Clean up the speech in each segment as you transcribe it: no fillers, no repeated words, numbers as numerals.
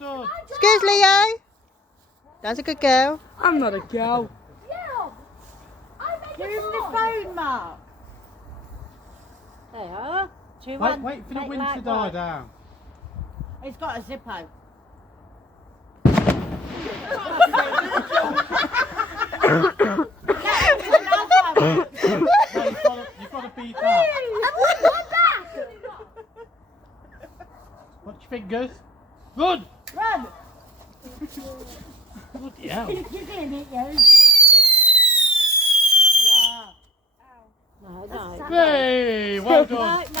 well done. Excuse Leo. That's a good girl. I'm not a girl. Give him the phone, Mark. There you are. 2 1. Wait for the wind to die down. He's got a Zippo. You've got to beat that. Watch your fingers. Run! Run! Bloody hell. You're doing it, you. No. Hey, well done. No.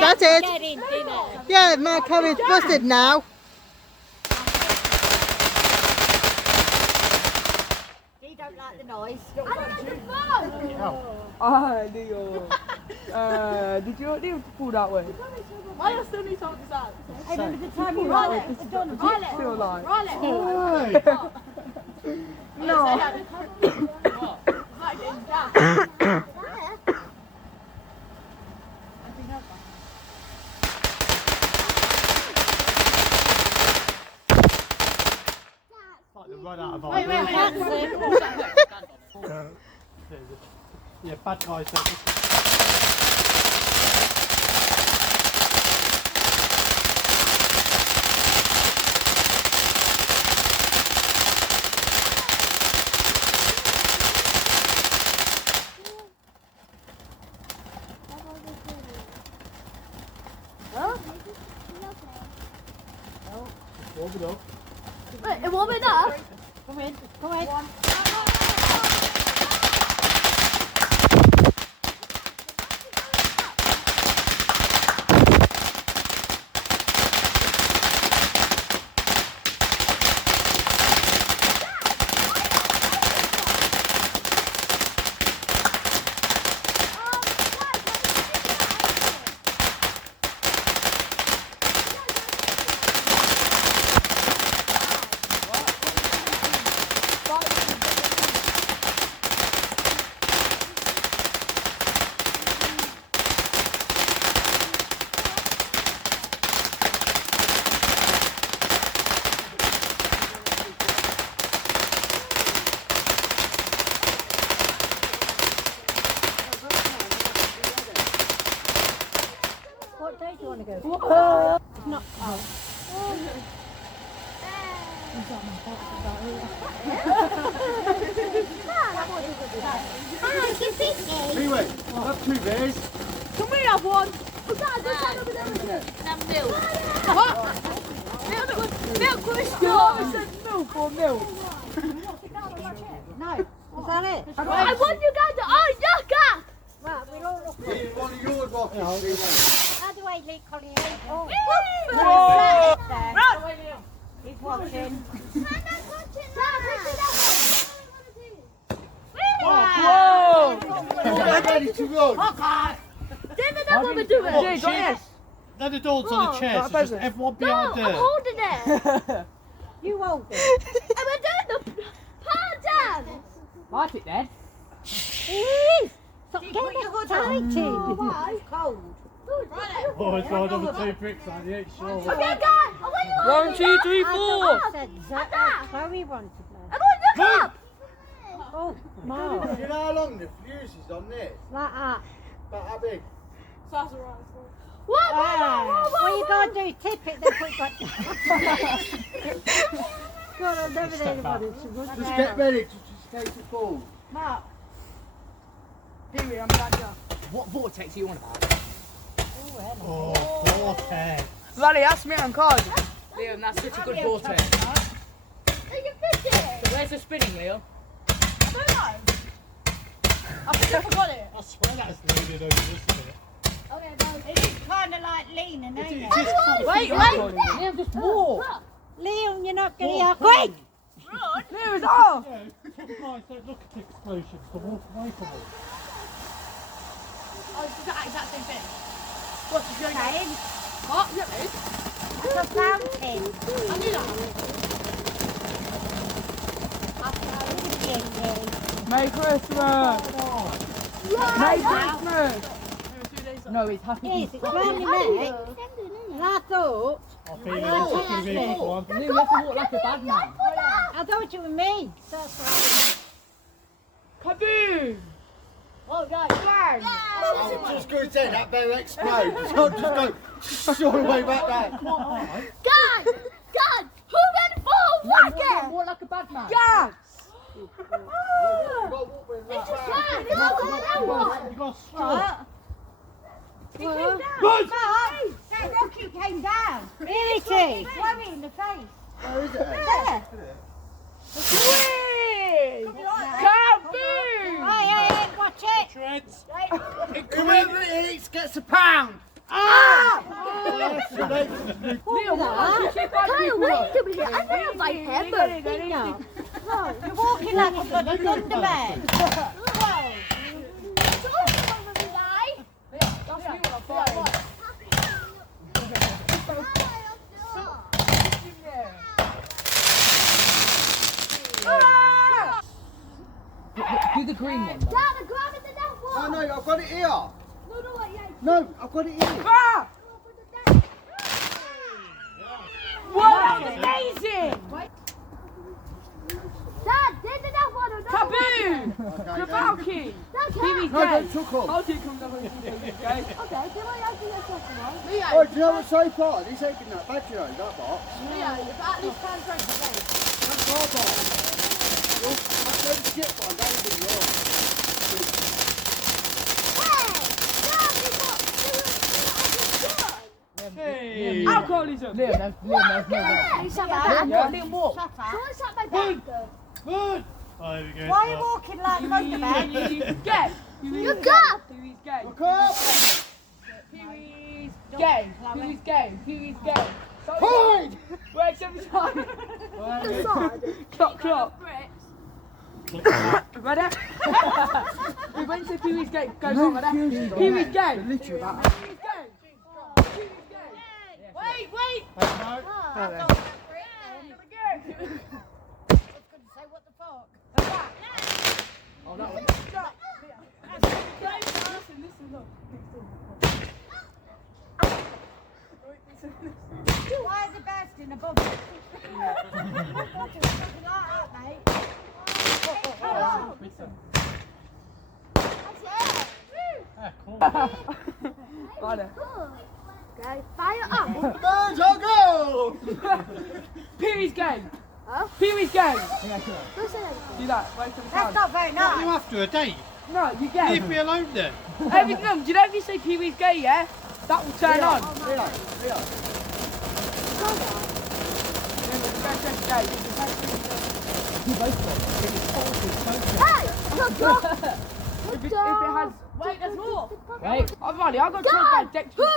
That's it. Yeah, my carriage busted now. He don't like the noise. Leo. Did you not need to pull that way? I still need to hold this out. I remember the time you roll it. It's done. Roll it. Still alive. Roll it. No. Like the run out of Wait. Yeah, bad guys don't. Warm it up. Wait, it warm it up? Come in. What day do you want to go? It's not. Anyway, up 2 beers. Can we have one? Milk with a straw. I said milk or milk. No. Is that it? I want you guys to. Oh, yucca! Right, we're all looking. One of your rockets. How do I leak Colin? Oh. Run! He's watching. Whoa! I'm ready to run. David, I want to do it. Jay, got this. Let the dogs on the chairs. So just everyone behind I'm her. holding it. You hold it. And we're doing the part dance. Wipe it then. Stop getting it tighty. It's cold. Oh, it's got another 2 bricks on the sure. Okay, guys. I want you. 1, 2, 3, 4. I said Chloe wanted I want you up. Oh, Mark. Do you know how long the fuse is on this? Like that. About how big? What? What you gotta do, tip it, then put it back down. God, I've never known anybody to run Just there. get ready to just take the ball. Mark. Here I'm glad you. What vortex are you on about? Oh, vortex. Valley, ask me on card. Liam, that's such a good vortex. You can fit it. So where's the spinning wheel? I don't know. I think I forgot it. I swear that's leaning over this bit. Okay, bye. It is kind of like leaning, ain't it? Wait. Liam, just walk. Liam, you're not getting out quick! Run. Liam, it's off. Yeah, guys don't look at explosions, but walk away from them. Oh, it's the exact same thing. What did you go? Saying, What? Yeah, it is. it's a fountain. I knew that. Merry Christmas! Merry Christmas! No, it's Happy Yes, Easter. it's round your neck. And I thought, I think it's going to be a good one. Lou, you have to walk like a bad man. I thought it was me. That's right. Kaboom! Oh, right. Bang! I was just going to say that better explode. It's not just go short away back there. God! God! Who ran for Walk, walk like a bad man. Yes! It's just fine. It's all that one. You got a straw. What? He came down. Right. That rocket came down. Really? Chloe in the face. Where is it? There. Whee! Kaboom! Hey, watch it. Treads. Whoever it eats gets a pound. Ah! Leo, what that? did you bad people up? I never like him. No. No, you're walking like a bloody Thunderman. That's me when I'm fighting. Do the green one. Dad, I'm grabbing the net No, one. no, I've got it here. No, yeah. No, I've got it here. Ah! Wow, that was amazing! Dad, did the net one or no? Kaboom! Okay, Grabowski! Dad, Kiwi's No, gay! don't chuck them. How do you come down with Kiwi's gay? Okay, do I have to get something on? Oh, do you know what's so far? This ain't been that bad, you know, that box. Yeah, if at least can drink the day. That's our box. That's no shit one, that ain't been yours. Hey. Alcoholism! Liam, there's no way. Liam, walk. Someone sat my Good. back. Good. Oh, there we go. Why are you walking like Thunderman? Kiwi's gay! You go! Kiwi's gay! Look up! Kiwi's gay! Kiwi's gay! Kiwi's gay! Hide! Works every time! Clock, clock! Ready? We went to Pee-wee's gay. Goes on, ready? Pee-wee's gay! Literally that. Pee-wee's gay! Pee-wee's gay! Wait! No. Oh, that one. Why is it bursting above you? Something like that, mate. Ah, cool. Righto. Okay, fire up. Birds are go! Pee-wee's gay! Huh? Pee-wee's gay! Don't say that. Do that. Wait for the That's time. not very What, nice. you after a date? No, you gay. Leave me alone then. Every, no, do you know if you say Pee-wee's gay, yeah? That will turn on. Leo. Hey! Look, look. If it has... Wait, there's more. Wait. Oh, Riley, I got told by Dex to Who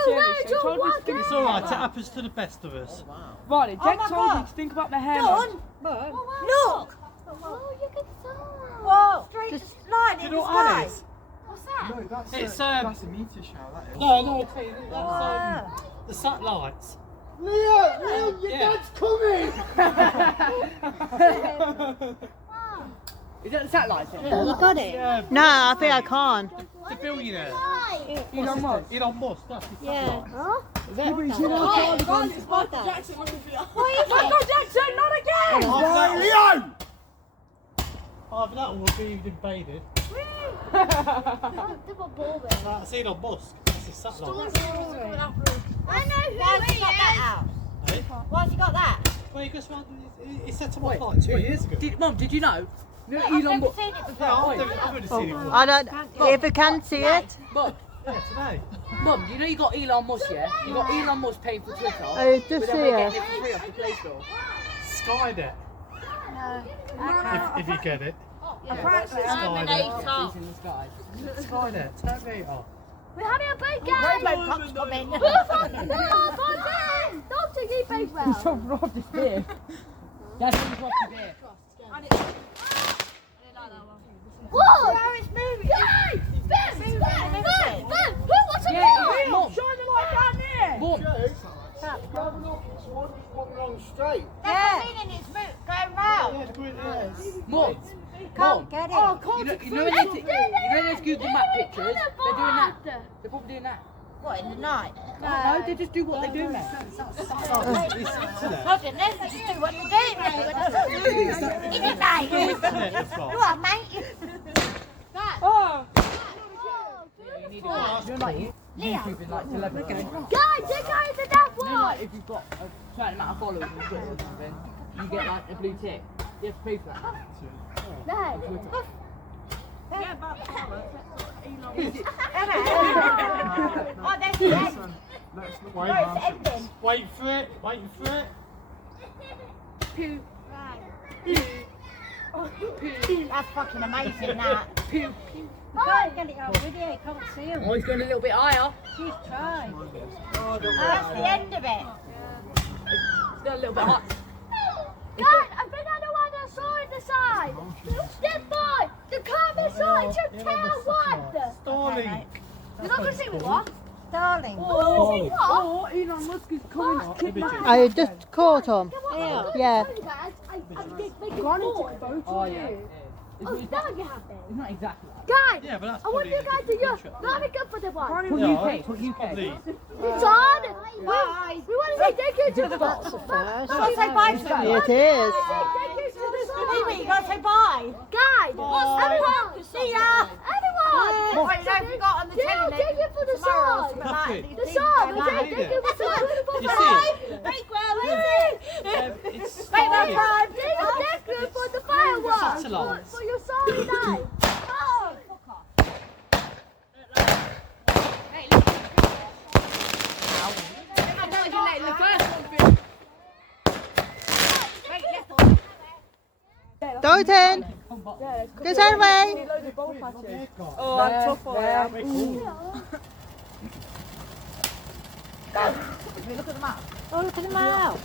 so told me to think It's alright, it happens to the best of us. Riley, Dex my told me God. to think about my hair. Done. Look. Oh, you can tell. Whoa. Straight line Do you in know the what sky. that is? What's that? It's That's a meteor shower, that is. No, I'll tell you, that's the satellites. Leo, your Yeah. dad's coming! Is that the satellite thing? You got it? Yeah, No, I think I can't. the billionaire. Elon Musk. Elon Musk, that's his Yeah. Huh? Oh, it's Michael Jackson. What is it? Michael Jackson, not again! Right, Leo! After that one will be invaded. Double ball there. That's Elon Musk, that's his satellite. I know Why who has he he got that is. out? Hey? Why has he got that? Well, he goes round, he set him off like 2 years ago. Mum, did you know? You know I've Elon never Musk. seen it Yeah, before. I've only seen it once. I don't. If you can see it, Mum, Yeah, today. Mum, you know you got Elon Musk, yeah? You got Elon Musk paying for Twitter. I just but then see we're it. getting it for free off the Play Store. Skynet, if you get it. Apparently, Skynet. He's in the sky. Skynet, Terminator. We're having a big game. Robocop's coming. Don't take it big well. So robbed his beer. That's when he's robbed his beer. Whoa! Where is moving? Yay! Spin! Spin! Spin! Spin! straight. Yeah. And it's going round. Yeah, it's good, yeah. Mum, Can't get it. you know when they Google Map pictures? They're doing that. They're probably doing that. What, in the night? No, they just do what they do, mate. God, and then they just do what you do, mate. Is it, mate? Go on, mate. Oh! Oh, You know, like YouTube is like celebrity. Guys, they're going to that You know, one. like if you've got a certain amount of followers on Twitter or something, you get like a blue tick. You have to pay for that. No. Oh, there's the end. Wait for it. That's fucking amazing, that. Can't get it out with you. Can't see him. Oh, he's going a little bit higher. She's trying. That's the end of it. He's going a little bit higher. Guys, I think I know what I saw on the side. Step by. The camera side should tell what. Starling. You're not going to see me what? Darling. Oh, Oh, Elon Musk is coming to kick my ass. I just caught him. Yeah. Oh, yeah. Oh, now you have it. It's not exactly like Guys, Yeah, but that's I want probably you guys to use. picture. Not be good for the one. Put Yeah, UK, put UK. probably. It's on. We want to say thank you to the That's a first. Gotta say bye to them. It is. Thank you to the Pee-wee, you gotta say bye. Guys, everyone. See ya. Everyone. Wait, don't forget on the telly. Thank you for the Tomorrow or song. something like Nothing. that. The song. Can I Thank read you it? for the beautiful You song. see it? Wait, well, is it? It's Wait, Starling. thank you for the fireworks. Satellites. For your sorry night. Oh. Dalton, go that way. Oh, I'm tough on it. Look at the map. Oh, look at the mouth.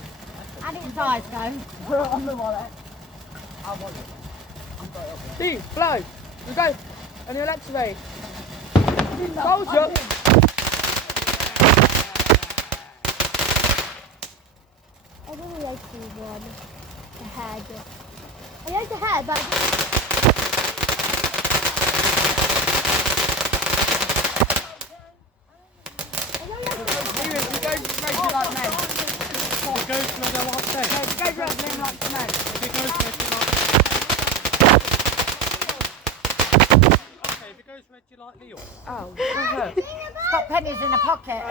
And its eyes go. Put it on the wallet. Steve, blow. You go. And you'll activate. Soldier. I really like the one. The head. I like the head, but I It goes to where they want to stay. Go grab them like men. If it goes where you like. Okay, if it goes where you like Leo. Oh, Got pennies in the pocket.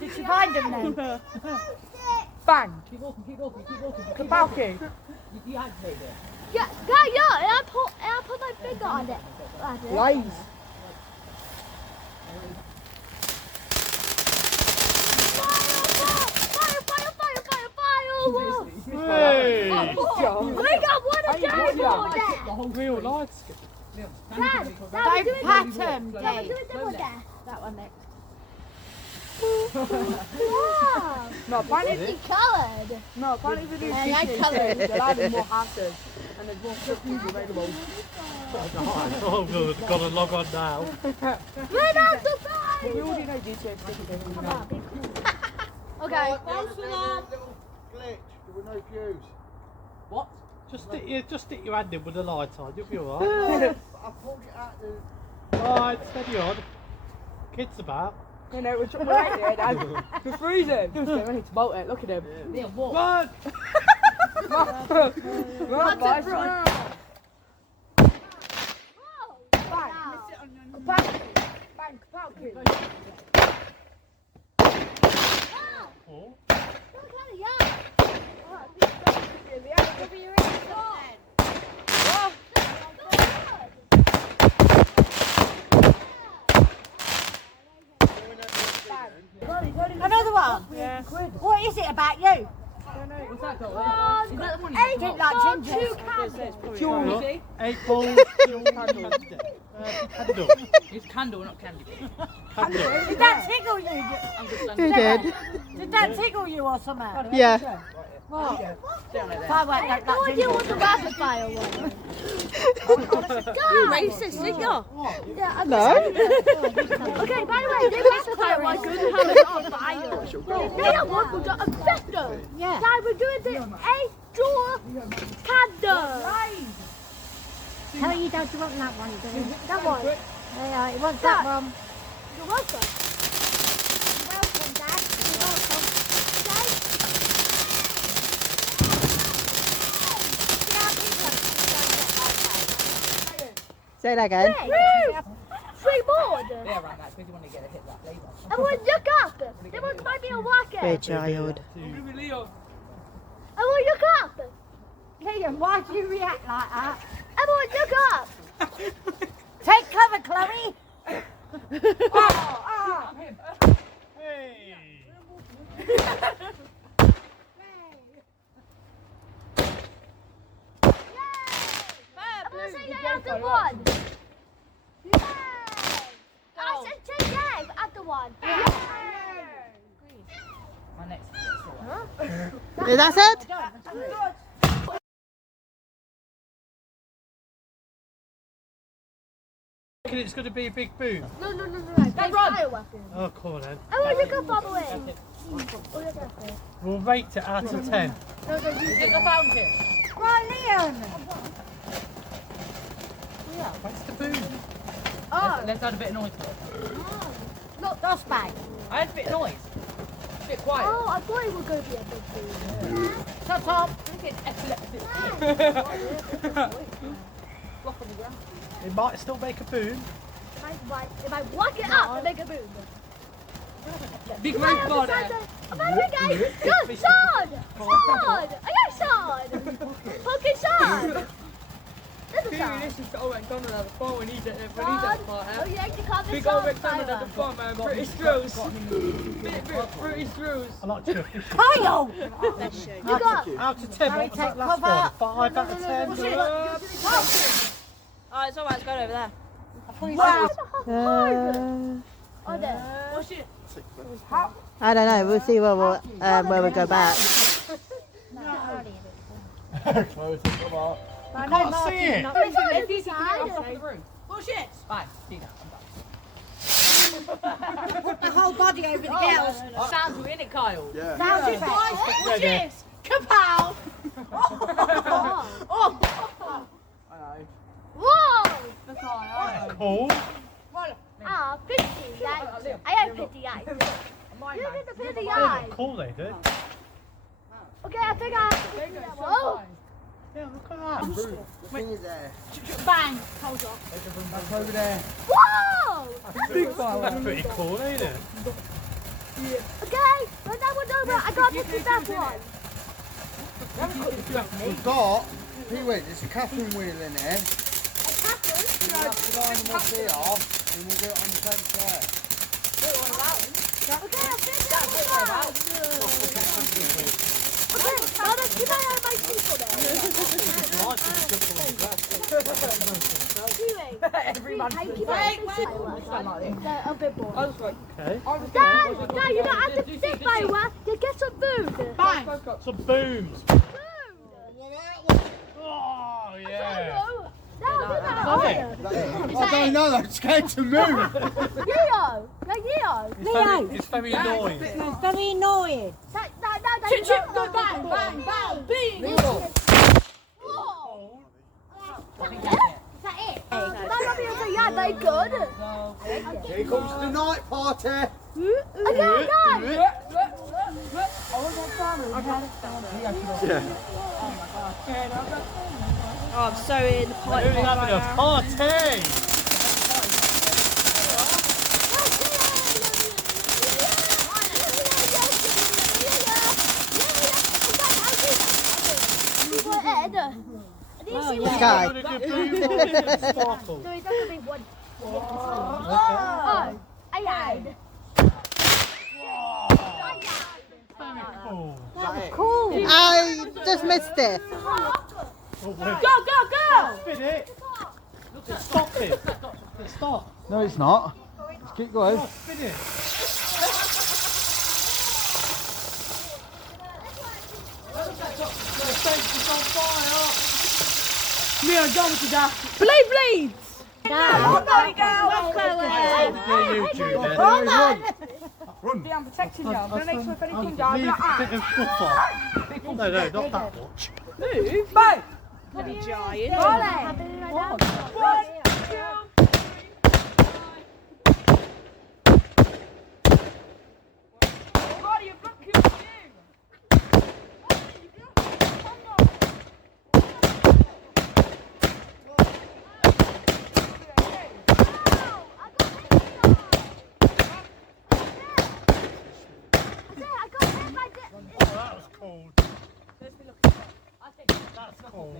Did you find them then? bang. Keep walking. Kabaki. You activate it. yeah, and I put my finger on it. Like this. Blaze. Hey! We got one of them Yeah. over there. The whole real lights. Dad, Don't we're doing pat this. them, We're Dave. doing them over there. That one next. Wow. No, apparently, It's coloured. no, apparently for these I like things, colours. they're adding more houses and there's more cookies available. Oh good, gotta log on now. We're not But surprised. we already know GTA is Okay. Little glitch. There were no views. What? Just stick your hand in with the light on, you'll be alright. I pulled it out the... Alright, steady on. Kids about. You know, we're right here, Dad. We're freezing. We need to bolt it. Look at him. Run! Run, boys. Bang. Bang. Bang. Oh. Another one? Yeah. What is it about you? What's that got? Is that the one you Ain't like ginger. Fuel. 8 balls, candle. It's candle, not candy. Did that tickle you? Who did? Did that tickle you or something? Yeah. What? Down there. Firework, I no idea what the rapid fire was. You racist, didn't you? Yeah, I'm No. Okay, by the way, the rapid fire was good to have it on fire. They are what we got a vector. Yeah. Now we're doing the A-door candle. Tell you don't you want that one, do you? That one. Yeah, he wants that one. You're welcome. You're welcome, Dad. You're welcome. Say that again. Three more. Yeah, around that, because you want to get a hit that later. Everyone look up. There might be a walker. Good child. Leo. Everyone look up. Liam, why do you react like that? Everyone look up. Take cover, Chloe. Hey! Everyone say yay after one. Yay. I said say yay after one. Yay. My next one. Is that it? It's going to be a big boom. No. Big fire weapon. Oh, come on then. Everyone look up all the way. We'll rate it out of 10. Is it the fountain? Right, Liam. What's the boom? Let's add a bit of noise to it. Look, DOS bag. I had a bit of noise. A bit quiet. Oh, I thought it was going to be a big boom. Top, top. Look at epileptic. Block on the ground. It might still make a boom. If I walk it up, make a boom. Big I roof on understand it. that. I'm going to get sword! Sword! I got sword! Fucking sword! There's a sword. This is the old McDonald at the farm when he's at the Sword. Oh yeah, you call this Big old sword McDonald at the farm, man. British Rose. British Rose. I like to. Kyle! You got Out of 10, what was that last one? 5 out of 10? Oh, it's alright, it's going over there. wow. Oh, there. What's it? I don't know. We'll see where we go back. Close it, come on. I can't see it. If you can get it off the roof. Bullshit! Fine, do that. I'm done. The whole body over the girls. Sounds in it, Kyle. Yeah. Sounds effects. Watch this. Kapow! Oh! I know. Whoa! That's all right. Cool. Ah, 50. I had 50 eyes. You did the 50 eyes. Cool they did. Okay, I think I have to 50 that one. Oh! Yeah, look at that. The thing is there. Bang! Hold on. Back over there. Whoa! That's pretty cool, ain't it? Okay, when that one's over, I got to pick that one. We've got, Pee-wee, there's a Catherine wheel in there. Catherine? You have to line them up here, and we'll do it on the same side. Okay, I think that one's out. Okay, Mama, keep an eye on my people there. Everyone. Keep an eye on my people. A bit bored. I was like, Okay. Dad, you don't have to think by what. You get some food. Bang! Some booms. Food. Oh, yeah. No, do that. Is I don't know, I'm scared to move. Leo. Leo. It's very annoying. It's very annoying. Bang, Bang, bang, bang, bing! Whoa. I think that's it. Is that it? Yeah, they good. Here comes the night party. Okay. Oh, I'm so in the We're having a party. Sky. Got a good boom. Sparkle. No, it's not gonna be one. Oh, I lied. Very cool. Cool. I just missed it. Oh, wait. Go! Spin it. Stop it. Stop. No, it's not. Just keep going. Oh, spin it. fence is on fire. Mia, go with that. Blade blades! Go. Hold on. I'm protecting you. I'm going to make sure if anything Leave down, a bit of fluff on. No, not that much. move. Bang! Giant. Oh, that was cold. That's cold.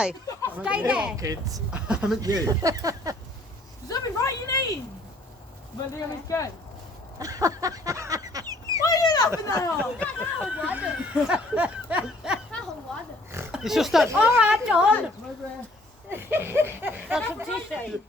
Stay. Stay there. Kids. Haven't you? There's something right you need. But the other guy. Why are you laughing at It's just that. All right, done. Got some tissue.